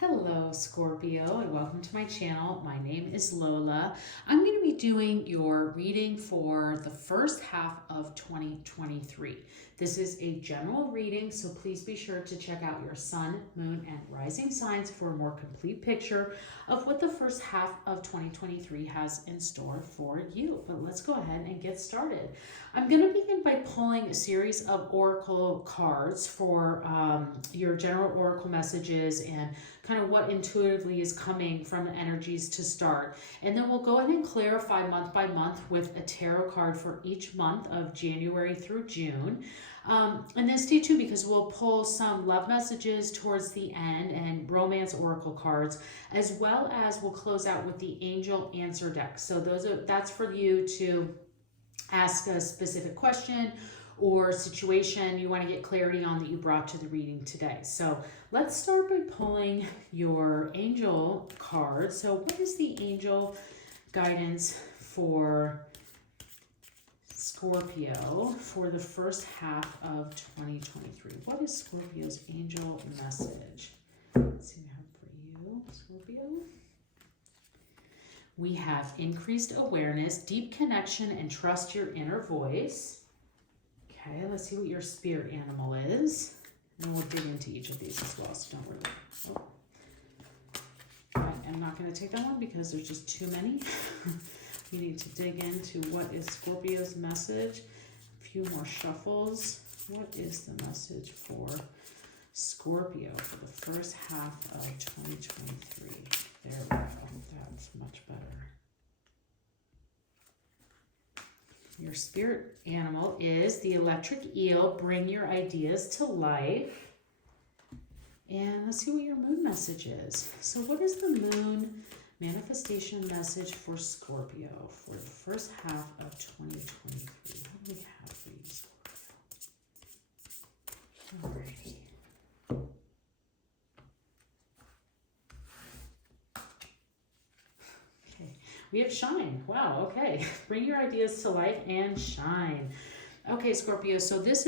Hello Scorpio and welcome to my channel. My name is Lola. I'm going to be doing your reading for the first half of 2023. This is a general reading, so please be sure to check out your sun, moon, and rising signs for a more complete picture of what the first half of 2023 has in store for you. But let's go ahead and get started. I'm going to begin by pulling a series of oracle cards for your general oracle messages and kind of what intuitively is coming from the energies to start. And then we'll go ahead and clarify month by month with a tarot card for each month of January through June. And then stay tuned because we'll pull some love messages towards the end and romance oracle cards, as well as we'll close out with the angel answer deck. So that's for you to ask a specific question or situation you want to get clarity on that you brought to the reading today. So let's start by pulling your angel card. So what is the angel guidance for Scorpio for the first half of 2023? What is Scorpio's angel message? Let's see what I have for you, Scorpio. We have increased awareness, deep connection, and trust your inner voice. Okay, let's see what your spirit animal is. And we'll dig into each of these as well, so don't worry. I'm not going to take that one because there's just too many. We need to dig into what is Scorpio's message. A few more shuffles. What is the message for Scorpio for the first half of 2023? There we go. That's much better. Your spirit animal is the electric eel. Bring your ideas to life. And let's see what your moon message is. So what is the moon manifestation message for Scorpio for the first half of 2023? What do we have for you, Scorpio? Alrighty. We have shine. Wow, okay. Bring your ideas to life and shine. Okay, Scorpio, so this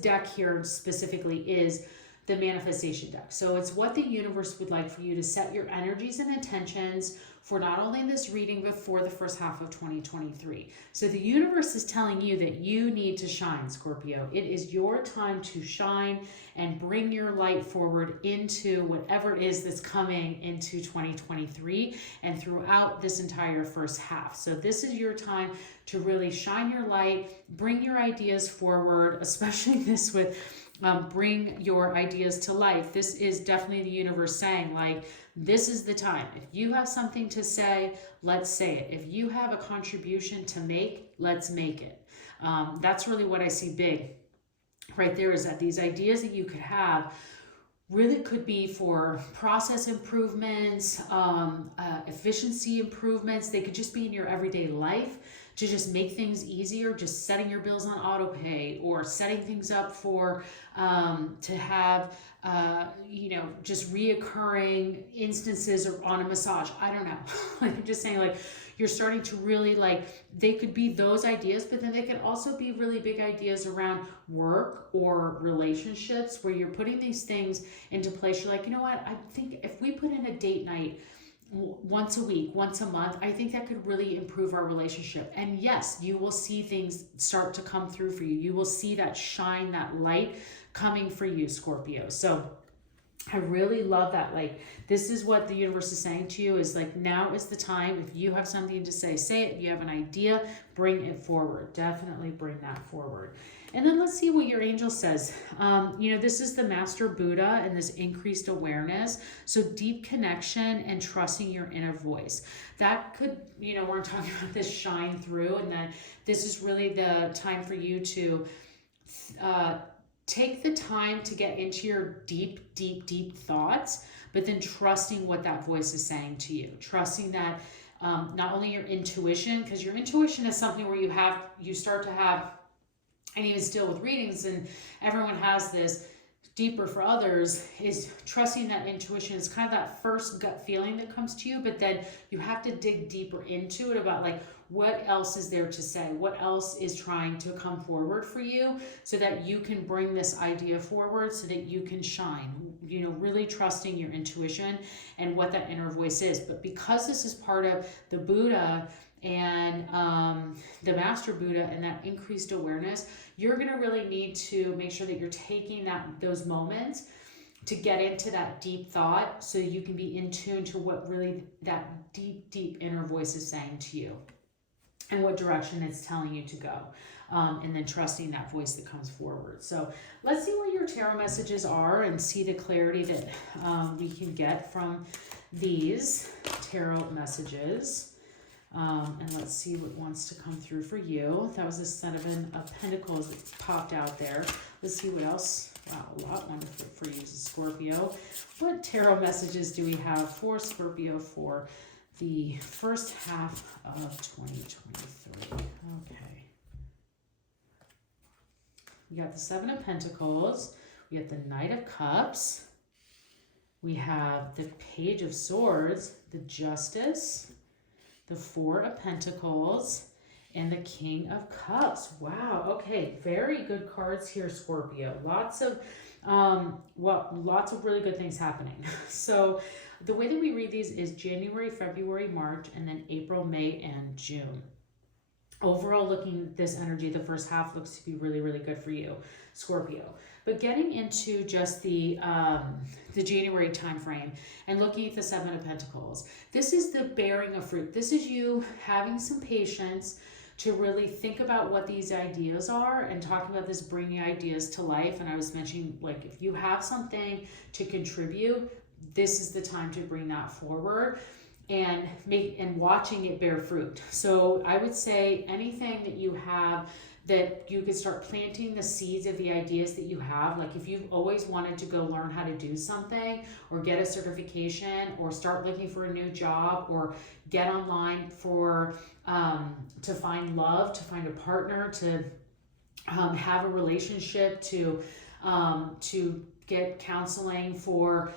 deck here specifically is the manifestation deck. So it's what the universe would like for you to set your energies and intentions for not only this reading, but for the first half of 2023. So the universe is telling you that you need to shine, Scorpio. It is your time to shine and bring your light forward into whatever it is that's coming into 2023 and throughout this entire first half. So this is your time to really shine your light, bring your ideas forward, especially this with bring your ideas to life. This is definitely the universe saying, like, this is the time. If you have something to say, let's say it. If you have a contribution to make, let's make it. That's really what I see big right there, is that these ideas that you could have really could be for process improvements, efficiency improvements. They could just be in your everyday life to just make things easier, just setting your bills on auto pay or setting things up for to have just reoccurring instances or on a massage. I don't know. I'm just saying, like, you're starting to really, like, they could be those ideas, but then they could also be really big ideas around work or relationships where you're putting these things into place. You're like, you know what, I think if we put in a date night once a week, once a month, I think that could really improve our relationship. And yes, you will see things start to come through for you. You will see that shine, that light coming for you, Scorpio. So I really love that. Like, this is what the universe is saying to you, is like, now is the time. If you have something to say it. If you have an idea, bring it forward. Definitely bring that forward. And then let's see what your angel says. This is the Master Buddha and this increased awareness. So deep connection and trusting your inner voice. That could, we're talking about this shine through, and that this is really the time for you to take the time to get into your deep, deep, deep thoughts, but then trusting what that voice is saying to you. Trusting that not only your intuition, because your intuition is something where you start to have, and even still with readings, and everyone has this, deeper for others, is trusting that intuition. Is kind of that first gut feeling that comes to you, but then you have to dig deeper into it about, like, What else is there to say? What else is trying to come forward for you so that you can bring this idea forward so that you can shine, you know, really trusting your intuition and what that inner voice is. But because this is part of the Buddha and the Master Buddha and that increased awareness, you're going to really need to make sure that you're taking those moments to get into that deep thought so you can be in tune to what really that deep inner voice is saying to you and what direction it's telling you to go. And then trusting that voice that comes forward. So let's see what your tarot messages are and see the clarity that we can get from these tarot messages. And let's see what wants to come through for you. That was a 7 of Pentacles that popped out there. Let's see what else. Wow, a lot wonderful for you, Scorpio. What tarot messages do we have for Scorpio for the first half of 2023? Okay. We got the 7 of Pentacles. We have the Knight of Cups. We have the Page of Swords, the Justice, the 4 of Pentacles, and the King of Cups. Wow, okay, very good cards here, Scorpio. Lots of really good things happening. So the way that we read these is January, February, March, and then April, May, and June. Overall, looking at this energy, the first half looks to be really, really good for you, Scorpio. But getting into just the January time frame and looking at the 7 of Pentacles, this is the bearing of fruit. This is you having some patience to really think about what these ideas are and talking about this bringing ideas to life. And I was mentioning, like, if you have something to contribute, this is the time to bring that forward and watching it bear fruit. So I would say anything that you have that you could start planting the seeds of the ideas that you have. Like if you've always wanted to go learn how to do something or get a certification or start looking for a new job or get online for to find love, to find a partner, to have a relationship, to get counseling for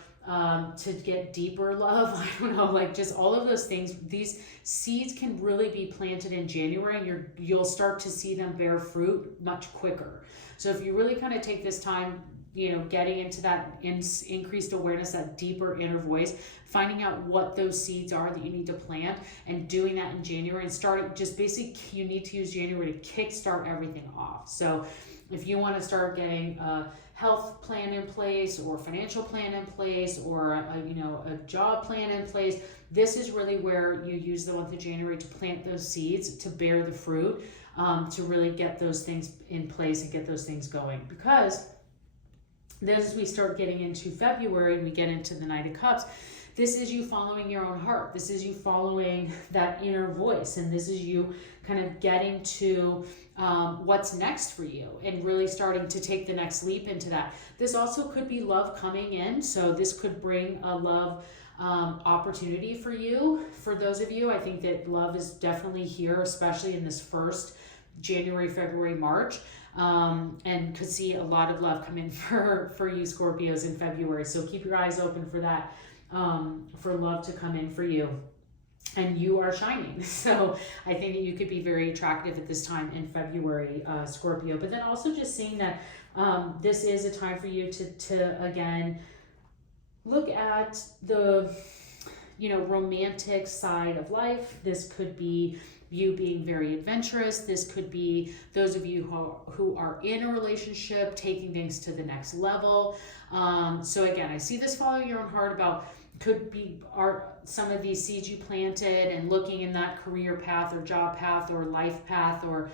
to get deeper love. I don't know, like just all of those things. These seeds can really be planted in January and you'll start to see them bear fruit much quicker. So if you really kind of take this time, you know, getting into that increased awareness, that deeper inner voice, finding out what those seeds are that you need to plant and doing that in January and starting just basically, you need to use January to kickstart everything off. So if you want to start getting a health plan in place or financial plan in place or a job plan in place, this is really where you use the month of January to plant those seeds to bear the fruit, to really get those things in place and get those things going. Because then as we start getting into February and we get into the Knight of Cups, this is you following your own heart. This is you following that inner voice. And this is you kind of getting to what's next for you and really starting to take the next leap into that. This also could be love coming in. So this could bring a love opportunity for you. For those of you, I think that love is definitely here, especially in this first January, February, March. And could see a lot of love come in for you Scorpios in February. So keep your eyes open for that, for love to come in for you. And you are shining. So I think that you could be very attractive at this time in February, Scorpio. But then also just seeing that this is a time for you to again, look at the, romantic side of life. This could be you being very adventurous. This could be those of you who are in a relationship, taking things to the next level. So again, I see this following your own heart about are some of these seeds you planted and looking in that career path or job path or life path or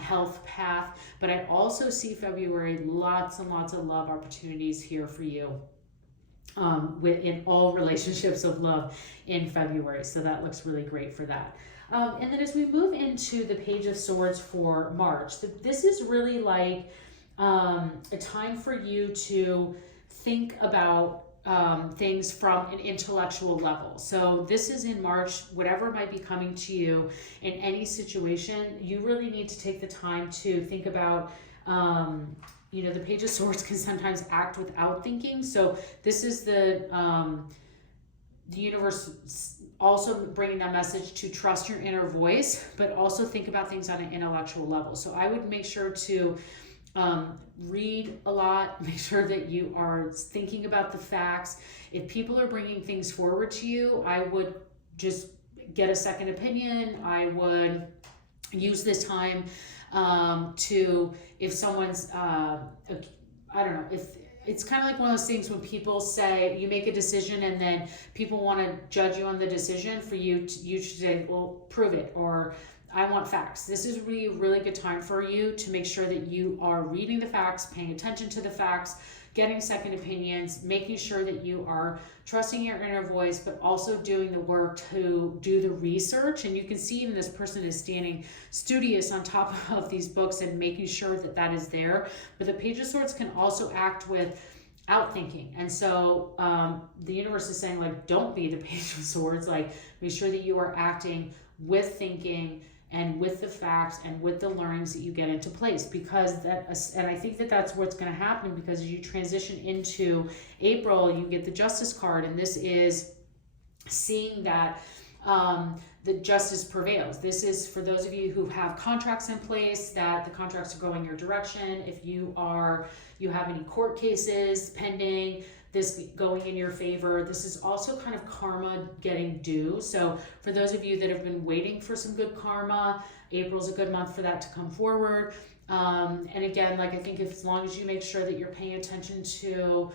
health path. But I also see February, lots and lots of love opportunities here for you. In all relationships of love in February. So that looks really great for that. And then as we move into the Page of Swords for March, this is really like a time for you to think about things from an intellectual level. So this is in March, whatever might be coming to you in any situation, you really need to take the time to think about the Page of Swords can sometimes act without thinking. So this is the the universe also bringing that message to trust your inner voice, but also think about things on an intellectual level. So I would make sure to read a lot, make sure that you are thinking about the facts. If people are bringing things forward to you, I would just get a second opinion. I would use this time to, if someone's, I don't know, if it's kind of like one of those things when people say you make a decision and then people want to judge you on the decision, for you to say, well, prove it, or I want facts. This is really a really good time for you to make sure that you are reading the facts, paying attention to the facts, getting second opinions, making sure that you are trusting your inner voice, but also doing the work to do the research. And you can see even this person is standing studious on top of these books and making sure that that is there. But the Page of Swords can also act with outthinking. And so the universe is saying, like, don't be the Page of Swords. Like, make sure that you are acting with thinking and with the facts and with the learnings that you get into place, because that, and I think that that's what's going to happen, because as you transition into April, you get the Justice card, and this is seeing that the justice prevails. This is for those of you who have contracts in place, that the contracts are going your direction. If you have any court cases pending, this going in your favor. This is also kind of karma getting due. So for those of you that have been waiting for some good karma, April's a good month for that to come forward. And again, like, I think as long as you make sure that you're paying attention to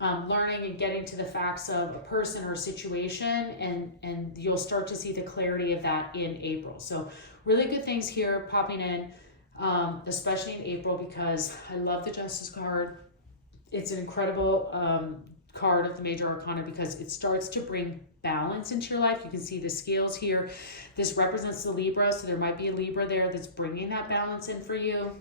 learning and getting to the facts of a person or a situation, and you'll start to see the clarity of that in April. So really good things here popping in, especially in April, because I love the Justice card. It's an incredible card of the major arcana, because it starts to bring balance into your life. You can see the scales here. This represents the Libra, so there might be a Libra there that's bringing that balance in for you.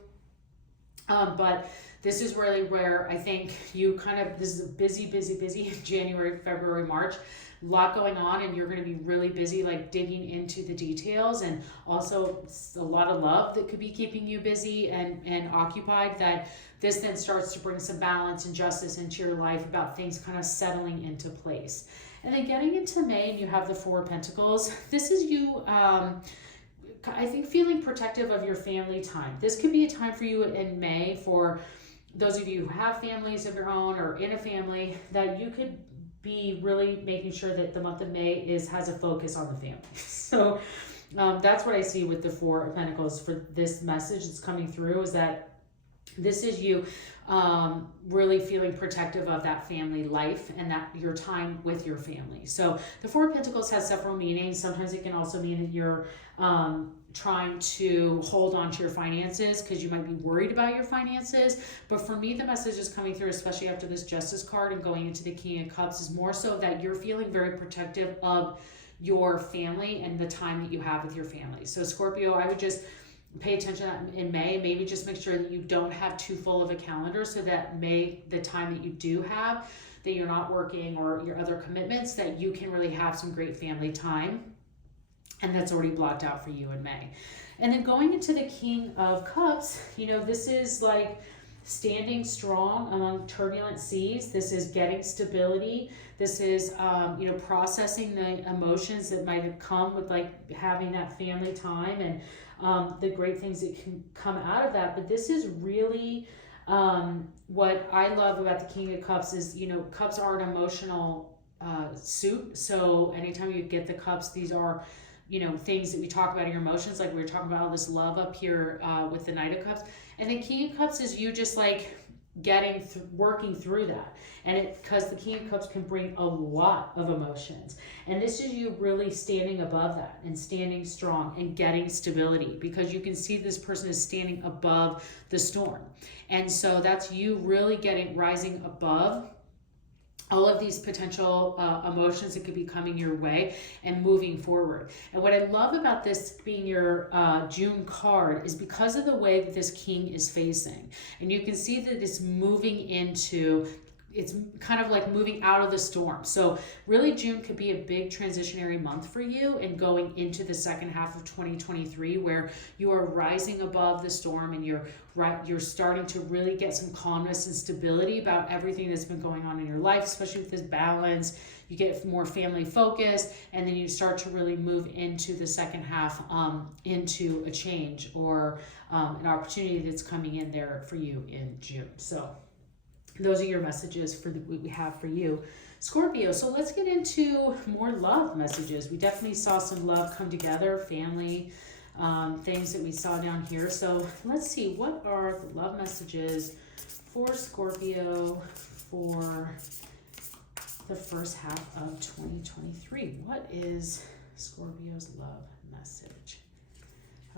But this is really where I think you this is a busy January, February, March. A lot going on, and you're going to be really busy, like digging into the details, and also a lot of love that could be keeping you busy and occupied, that this then starts to bring some balance and justice into your life, about things kind of settling into place. And then getting into May, and you have the Four of Pentacles. This is you, I think, feeling protective of your family time. This could be a time for you in May, for those of you who have families of your own or in a family, that you could be really making sure that the month of May has a focus on the family. So that's what I see with the Four of Pentacles for this message that's coming through, is that this is you really feeling protective of that family life and that your time with your family. So the Four of Pentacles has several meanings. Sometimes it can also mean that you're trying to hold on to your finances because you might be worried about your finances. But for me, the message is coming through, especially after this Justice card and going into the King of Cups, is more so that you're feeling very protective of your family and the time that you have with your family. So Scorpio, I would just pay attention to that in May. Maybe just make sure that you don't have too full of a calendar, so that May, the time that you do have, that you're not working or your other commitments, that you can really have some great family time. And that's already blocked out for you in May. And then going into the King of Cups, this is like standing strong among turbulent seas. This is getting stability. This is, processing the emotions that might have come with like having that family time, and the great things that can come out of that. But this is really what I love about the King of Cups is, cups are an emotional suit. So anytime you get the cups, these are things that we talk about in your emotions, like we were talking about all this love up here with the Knight of Cups. And the King of Cups is you just like working through that. And because the King of Cups can bring a lot of emotions. And this is you really standing above that and standing strong and getting stability, because you can see this person is standing above the storm. And so that's you really rising above all of these potential emotions that could be coming your way and moving forward. And what I love about this being your June card is because of the way that this king is facing. And you can see that it's moving into it's kind of like moving out of the storm. So really June could be a big transitionary month for you and going into the second half of 2023 where you are rising above the storm and you're starting to really get some calmness and stability about everything that's been going on in your life, especially with this balance. You get more family focused, and then you start to really move into the second half into a change or an opportunity that's coming in there for you in June. So those are your messages for what we have for you, Scorpio. So let's get into more love messages. We definitely saw some love come together, family, things that we saw down here. So let's see, what are the love messages for Scorpio for the first half of 2023? What is Scorpio's love message?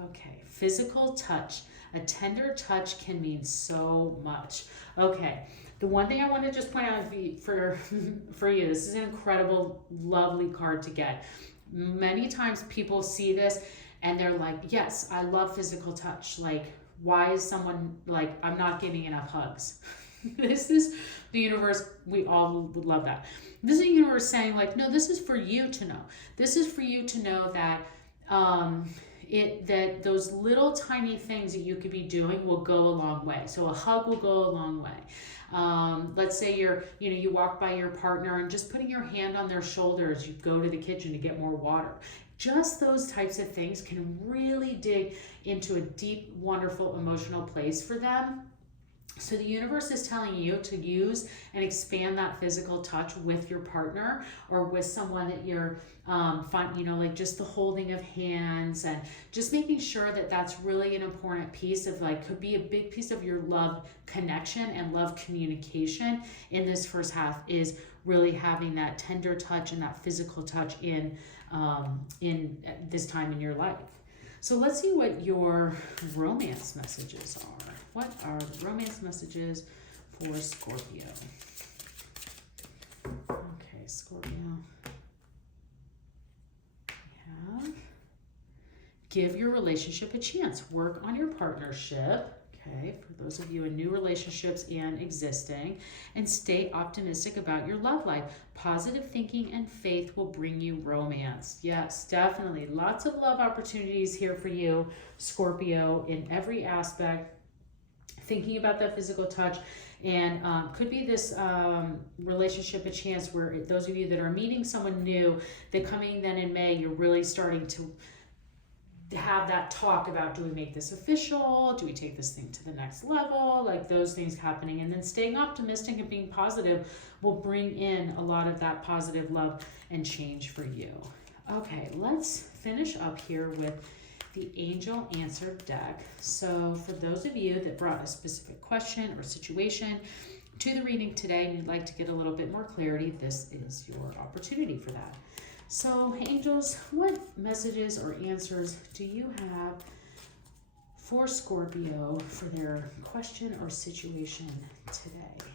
Okay, physical touch. A tender touch can mean so much. Okay, the one thing I want to just point out for you, this is an incredible, lovely card to get. Many times people see this and they're like, yes, I love physical touch. Like, why is someone like, I'm not giving enough hugs? This is the universe. We all would love that. This is the universe saying like, no, this is for you to know. This is for you to know that that those little tiny things that you could be doing will go a long way. So a hug will go a long way. Let's say you walk by your partner and just putting your hand on their shoulders, you go to the kitchen to get more water. Just those types of things can really dig into a deep, wonderful emotional place for them. So the universe is telling you to use and expand that physical touch with your partner or with someone that you're like just the holding of hands and just making sure that that's really an important piece of like, could be a big piece of your love connection and love communication in this first half is really having that tender touch and that physical touch in this time in your life. So let's see what your romance messages are. What are the romance messages for Scorpio? Okay, Scorpio. We have give your relationship a chance. Work on your partnership. Okay, for those of you in new relationships and existing, and stay optimistic about your love life. Positive thinking and faith will bring you romance. Yes, definitely. Lots of love opportunities here for you, Scorpio, in every aspect. Thinking about that physical touch, and could be this relationship a chance where those of you that are meeting someone new, that coming then in May, you're really starting to have that talk about, do we make this official? Do we take this thing to the next level? Like those things happening. And then staying optimistic and being positive will bring in a lot of that positive love and change for you. Okay, let's finish up here with the Angel Answer deck. So for those of you that brought a specific question or situation to the reading today and you'd like to get a little bit more clarity, this is your opportunity for that. So angels, what messages or answers do you have for Scorpio for their question or situation today?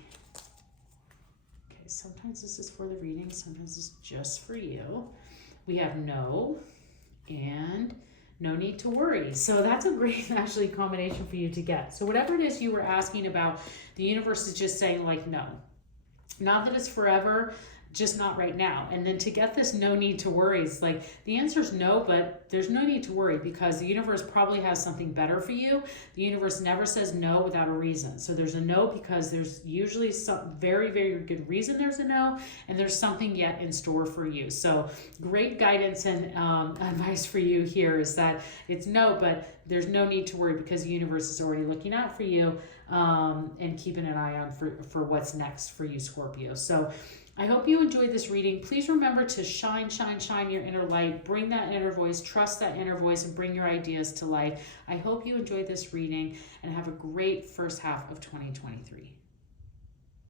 Okay, sometimes this is for the reading, sometimes it's just for you. We have no and no need to worry. So that's a great actually combination for you to get. So whatever it is you were asking about, the universe is just saying like, no, not that it's forever, just not right now. And then to get this no need to worry, it's like the answer is no, but there's no need to worry because the universe probably has something better for you. The universe never says no without a reason. So there's a no because there's usually some very, very good reason there's a no, and there's something yet in store for you. So great guidance and advice for you here is that it's no, but there's no need to worry because the universe is already looking out for you and keeping an eye on for what's next for you, Scorpio. So I hope you enjoyed this reading. Please remember to shine, shine, shine your inner light. Bring that inner voice, trust that inner voice, and bring your ideas to life. I hope you enjoyed this reading and have a great first half of 2023.